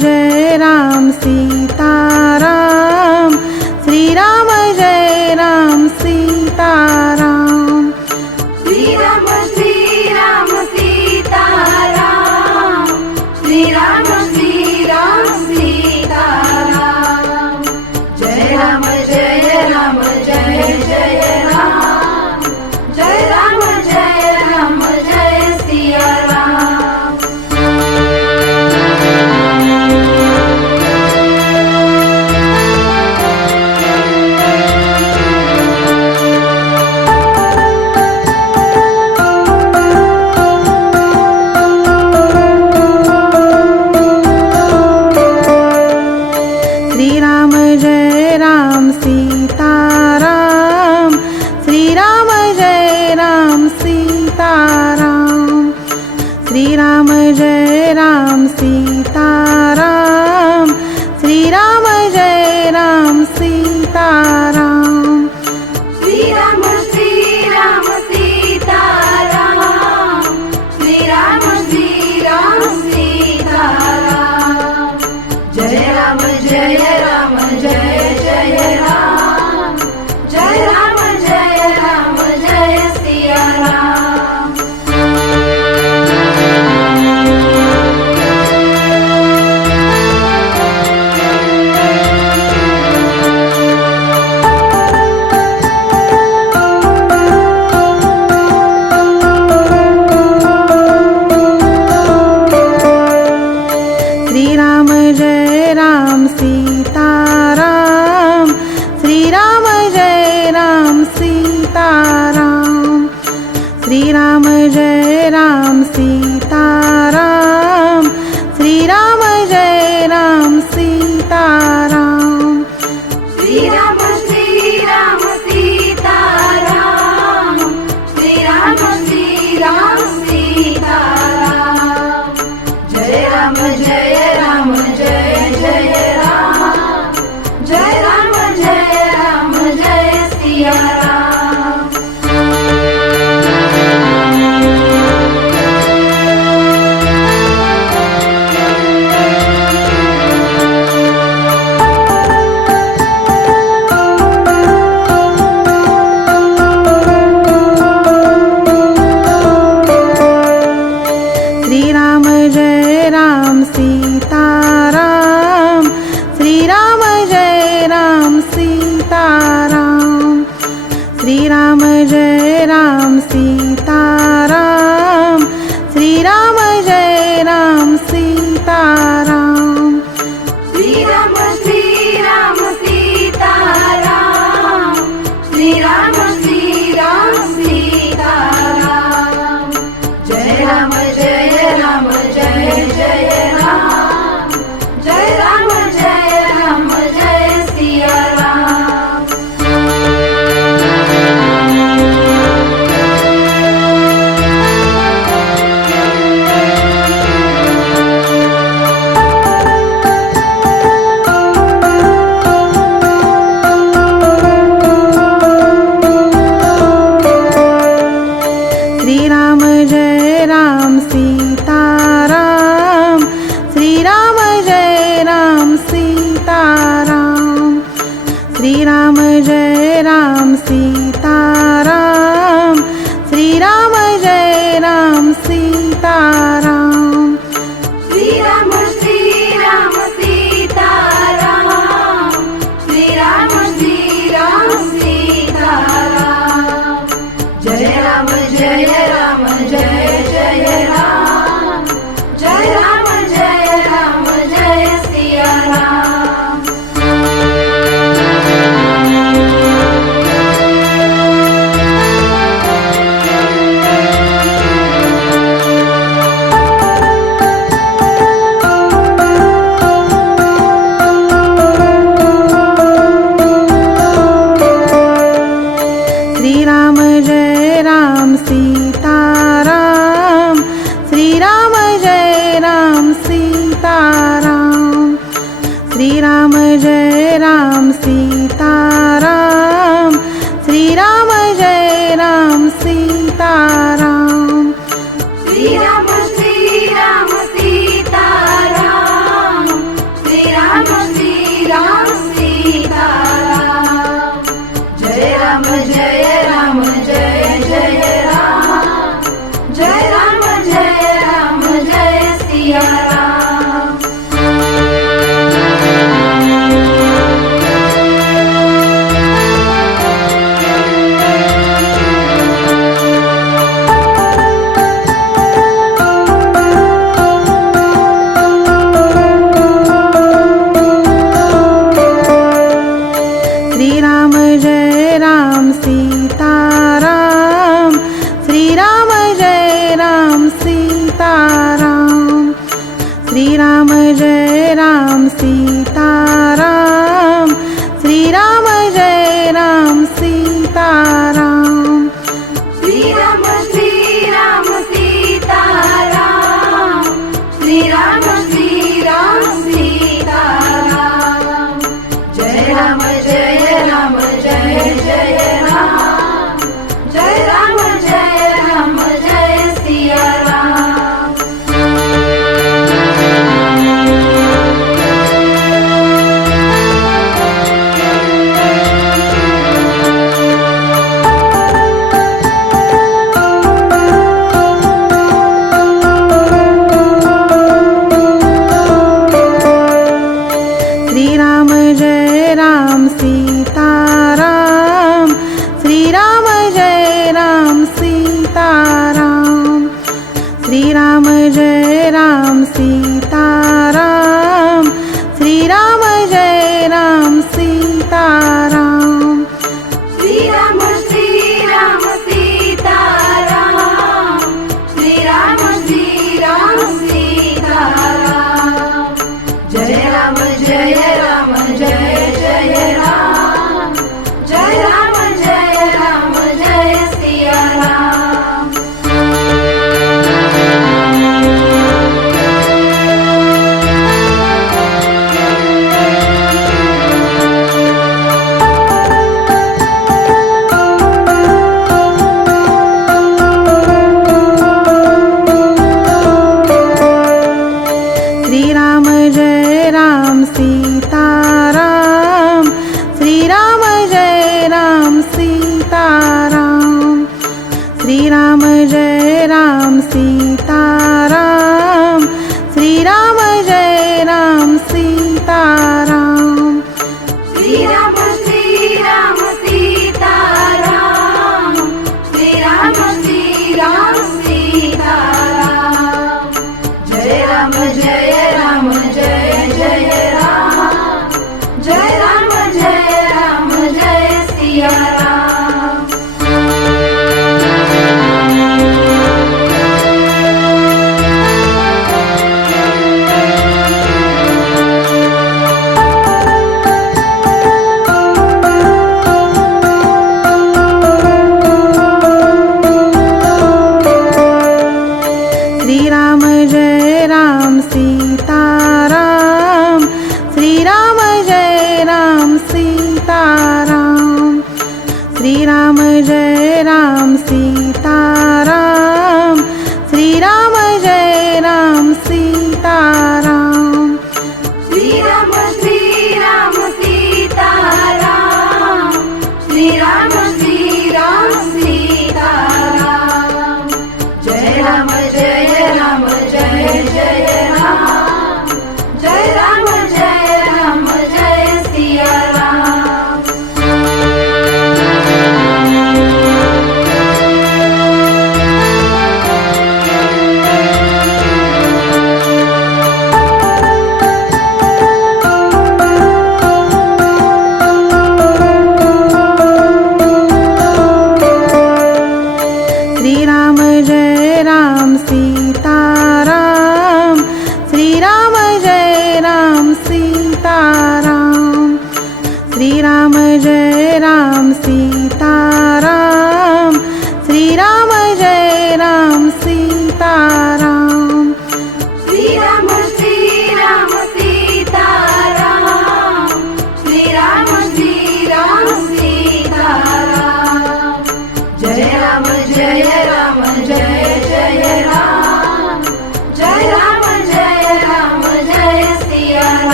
जय राम सी राम सी Yeah.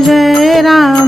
जय Ram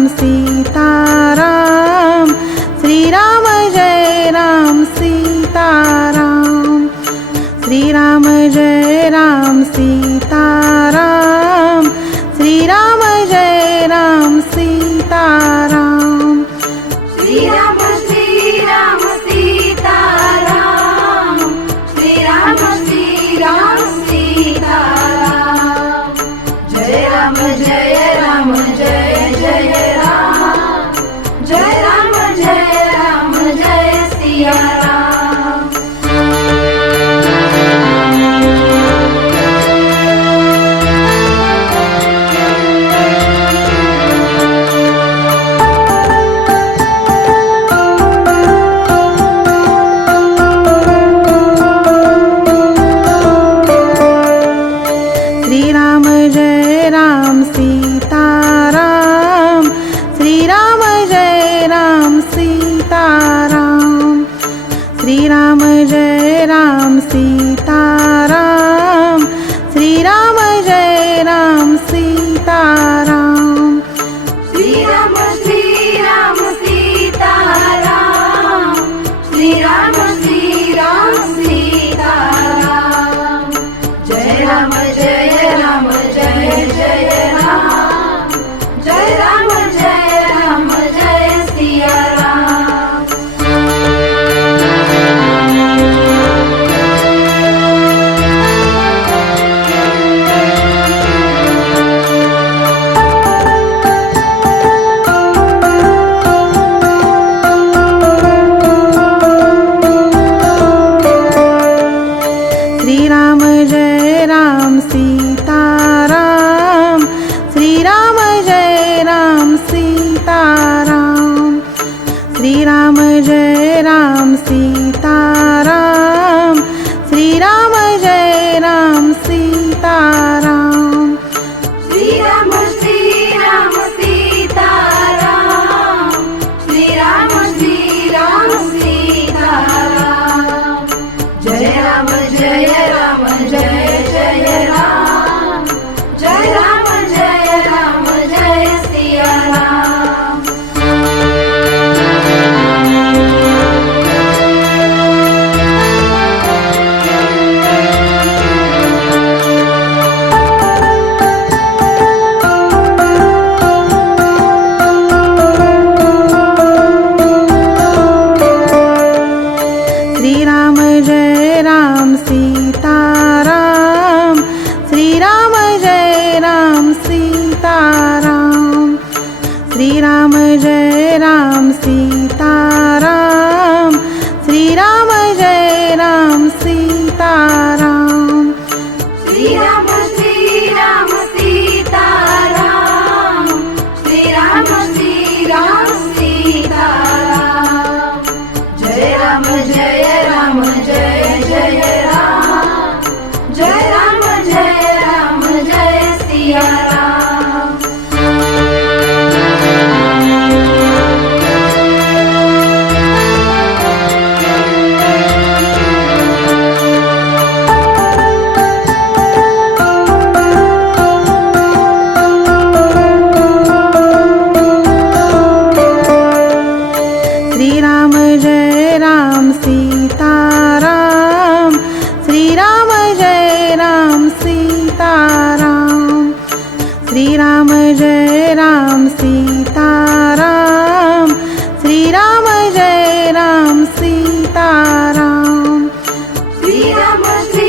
much we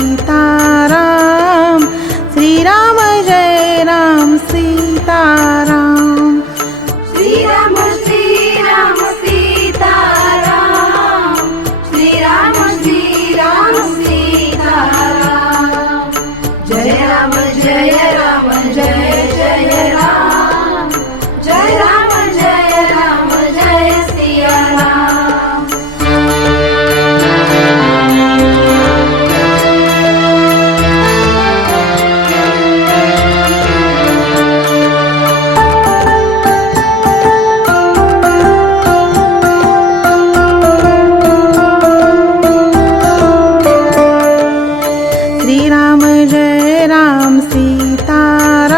감 사.